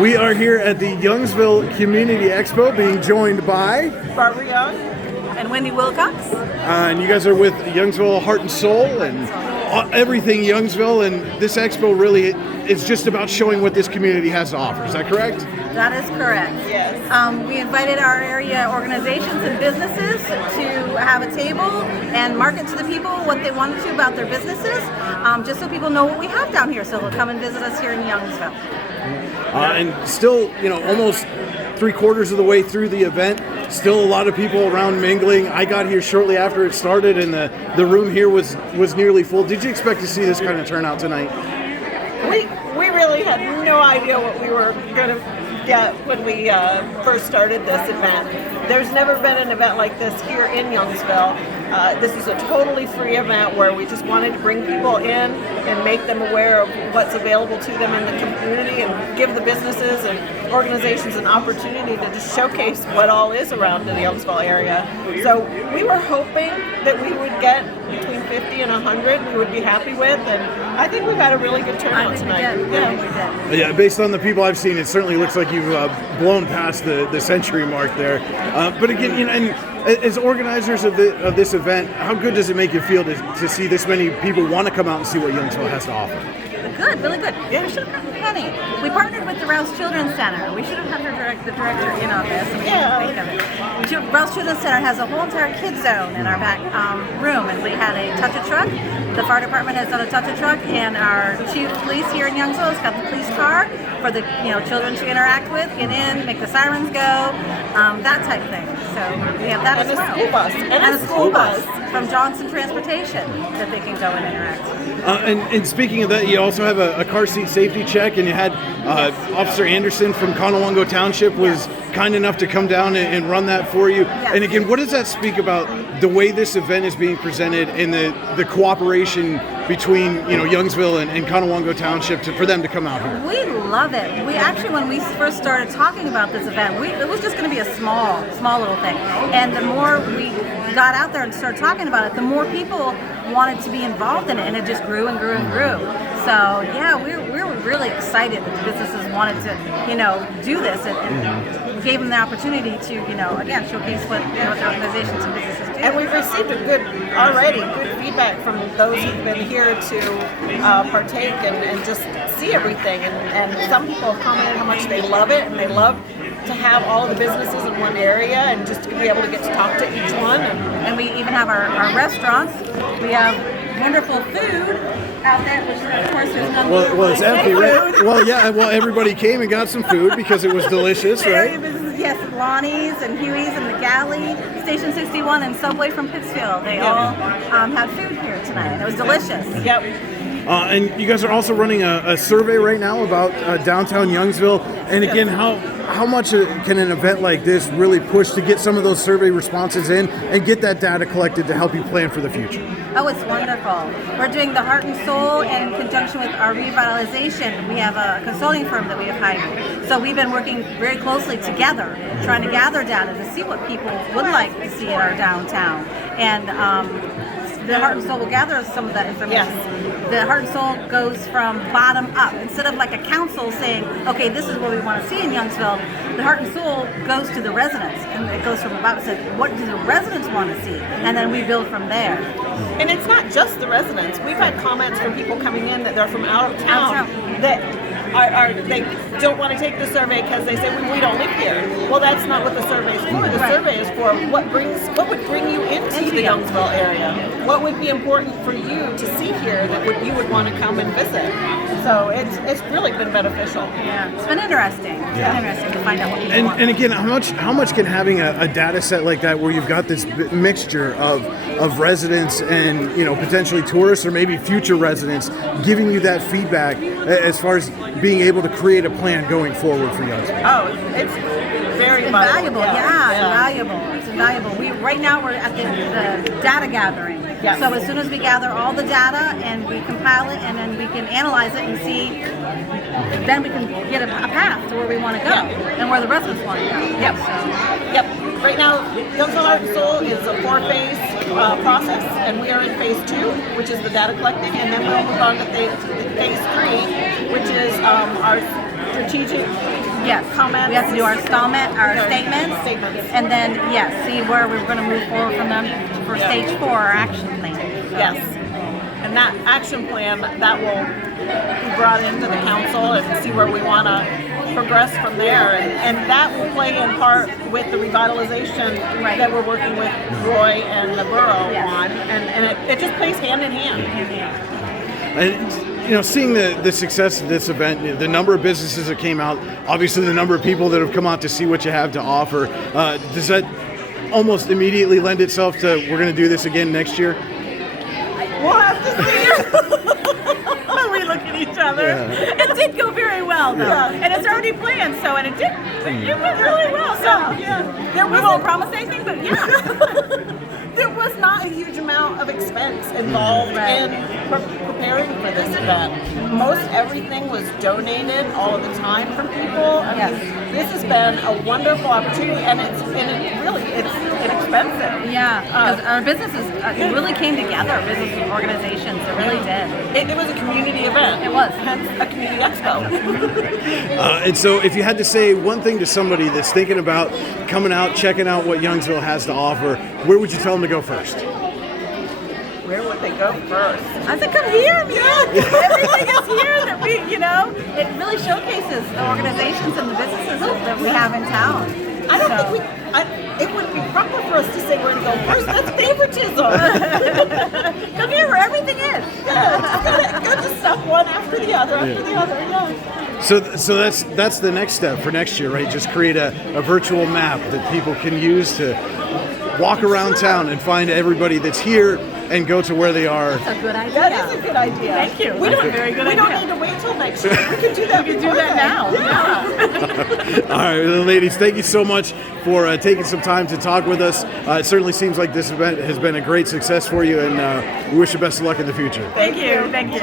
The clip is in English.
We are here at the Youngsville Community Expo being joined by Barb and Wendy Wilcox. And you guys are with Youngsville Heart and Soul and everything Youngsville, and this expo really is just about showing what this community has to offer. Is that correct? That is correct. Yes. We invited our area organizations and businesses to have a table and market to the people what they wanted to about their businesses, just so people know what we have down here. So they'll come and visit us here in Youngsville. And still, almost 3/4 of the way through the event, still a lot of people around mingling. I got here shortly after it started, and the room here was nearly full. Did you expect to see this kind of turnout tonight? We really had no idea what we were going to get when we first started this event. There's never been an event like this here in Youngsville. This is a totally free event where we just wanted to bring people in and make them aware of what's available to them in the community and give the businesses and organizations an opportunity to just showcase what all is around in the Youngsville area. So we were hoping that we would get between 50 and 100 we would be happy with, and I think we've had a really good turnout tonight. Yeah, based on the people I've seen, it certainly looks like you've blown past the century mark there. But again, and as organizers of this event, how good does it make you feel to see this many people want to come out and see what Youngsville has to offer? Good, really good. Yeah. We should have gotten Penny. We partnered with the Rouse Children's Center. We should have had the director in on this. And we didn't think of it. Rouse Children's Center has a whole entire kids zone in our back room, and we had a touch-a-truck. The fire department has done a touch-a-truck, and our chief of police here in Youngsville has got the police car for the children to interact with, get in, make the sirens go, that type of thing. So we have that as well. School bus. And a school bus from Johnson Transportation that they can go and interact. And speaking of that, you also have a car seat safety check, and you had Officer Anderson from Conowongo Township was kind enough to come down and run that for you. Yes. And again, what does that speak about the way this event is being presented and the cooperation between Youngsville and Conowongo Township for them to come out here? We love it. We actually, when we first started talking about this event, it was just going to be a small little thing. And the more we got out there and started talking about it, the more people wanted to be involved in it, and it just grew and grew and grew. So yeah, we were really excited that the businesses wanted to, do this and gave them the opportunity to, again, showcase what the organizations and businesses do. And we've received good feedback from those who've been here to partake and just see everything. And some people have commented how much they love it, and they love to have all the businesses in one area and just to be able to get to talk to each one. And we even have our restaurants. We have wonderful food out there, which of course is not. Well, it's empty, right? Well, yeah. Well, everybody came and got some food because it was delicious, right? Yes, Lonnie's and Huey's and the Galley, Station 61, and Subway from Pittsfield. They all had food here tonight. It was delicious. Yep. And you guys are also running a survey right now about downtown Youngsville. And again, how much can an event like this really push to get some of those survey responses in and get that data collected to help you plan for the future? Oh, it's wonderful. We're doing the Heart and Soul in conjunction with our revitalization. We have a consulting firm that we have hired. So we've been working very closely together, trying to gather data to see what people would like to see in our downtown. And the Heart and Soul will gather some of that information. Yes. The Heart and Soul goes from bottom up. Instead of like a council saying, okay, this is what we want to see in Youngsville, the Heart and Soul goes to the residents, and it goes from the bottom and says, what do the residents want to see? And then we build from there. And it's not just the residents. We've had comments from people coming in that they're from out of town that they don't want to take the survey because they say we don't live here. Well, that's not what the survey is for. The survey is for what would bring you into the Youngsville area. What would be important for you to see here that you would want to come and visit. So it's really been beneficial. Yeah, it's been interesting. It's been interesting to find out what people want. And again, how much can having a data set like that, where you've got this mixture of residents and potentially tourists or maybe future residents, giving you that feedback as far as being able to create a plan going forward for Youngsville? Oh, it's very valuable. Invaluable. It's invaluable. Right now we're at the data gathering. Yes. So as soon as we gather all the data and we compile it and then we can analyze it and see, then we can get a path to where we want to go and where the residents want to go. Yep. Yep. Right now, Youngsville Heart and Soul is a 4-phase process, and we are in phase 2, which is the data collecting, and then we'll move on to phase 3, which is our strategic Yes, comments. we have to do our statements, and then see where we're going to move forward from them for stage 4, our action plan. So. Yes, and that action plan that will be brought into the council and see where we want to progress from there, and that will play in part with the revitalization that we're working with Roy and the borough on, and it just plays hand in hand. And seeing the success of this event, the number of businesses that came out, obviously the number of people that have come out to see what you have to offer, does that almost immediately lend itself to we're going to do this again next year? We'll have to see. We look at each other. Yeah. It did go very well, though, and it's already planned. So, and it went really well. So, we won't promise anything, but there was not a huge amount of expense involved in preparing for this event. Most everything was donated all of the time from people. I mean, this has been a wonderful opportunity, and it's inexpensive. Yeah, because our businesses really came together. Business organizations, it really did. It was a community event. It was, hence a community expo. And so, if you had to say one thing to somebody that's thinking about coming out, checking out what Youngsville has to offer, where would you tell them to go first? Where would they go first? I said, come here, man. Everything is here that it really showcases the organizations and the businesses that we have in town. I don't think it would be proper for us to say where to go first. That's favoritism. Come here where everything is. Yeah, go just stuff one after the other, So that's the next step for next year, right? Just create a virtual map that people can use to walk around town and find everybody that's here and go to where they are. That's a good idea. That is a good idea. Thank you. We don't need to wait till next year. We can do that. We can do that now. Yeah. All right, well, ladies, thank you so much for taking some time to talk with us. It certainly seems like this event has been a great success for you, and we wish you best of luck in the future. Thank you. Thank you.